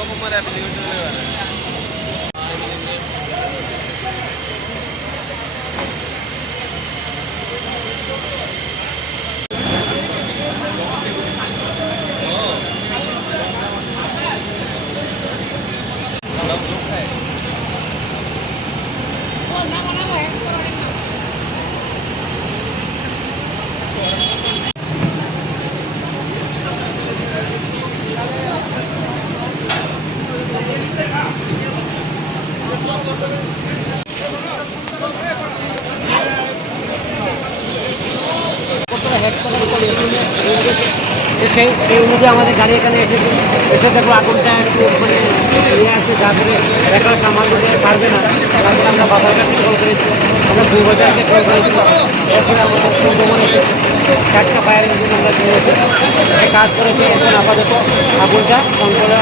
রকমের অ্যাপ্লিকেশন সেই অনুযায়ী আমাদের গাড়ি এখানে এসেছে, এসে দেখো আগুনটা একটু মানে ইয়ে আছে, যা করে একটা সামাল দিতে পারবে না। তারপরে আমরা বাজারঘাটকে কল করেছি, আমরা 2 বাজারকে কল করেছি, এরপরে আমাদের ভ্রমণ এসেছে, 4টা ফায়ার ইঞ্জিন আমরা নিয়েছি, সে কাজ করেছে। এখন আপাতত আগুনটা কন্ট্রোলে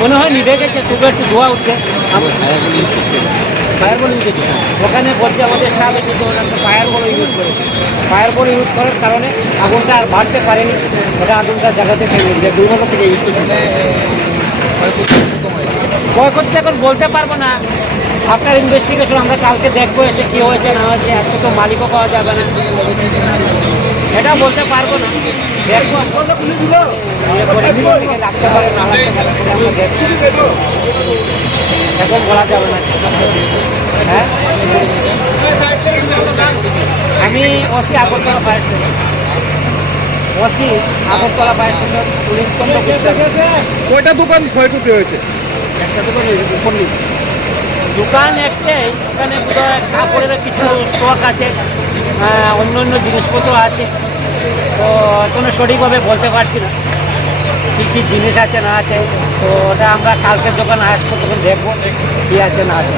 মনে হয় নিভে গেছে, তবু একটু ধোয়া উঠছে। ফায়ার বল ইউজ হচ্ছে ওখানে বলছে আমাদের স্টাফ এসে তো আমরা ফায়ার বল ইউজ করেছি। ফায়ার বল ইউজ করার কারণে আগুনটা আর বাড়তে পারেনি, এটা আগুনটা জায়গাতে থেমে গেছে। 2 বছর থেকে ইউজ করছি। ক্ষয়ক্ষতি এখন বলতে পারবো না, আফটার ইনভেস্টিগেশন আমরা কালকে দেখবো এসে কী হয়েছে না হয়েছে। আজকে তো মালিকও পাওয়া যাবে না, এটা বলতে পারবো না। দেখবো রাখতে পারে না, এখন বলা যাবে না। হ্যাঁ, আমি OC Agartala fire station, OC Agartala fire station কয়টা দোকান ক্ষয়ক্ষতি হয়েছে? একটা দোকান হয়েছে, দোকান একটাই। এখানে বোধহয় কাপড়ের কিছু স্টক আছে, অন্য অন্য জিনিসপত্র আছে, তো কোনো সঠিকভাবে বলতে পারছি না কী কী জিনিস আছে না আছে। তো ওটা আমরা কালকের দোকান আসবো, তখন দেখবো কী আছে না আছে।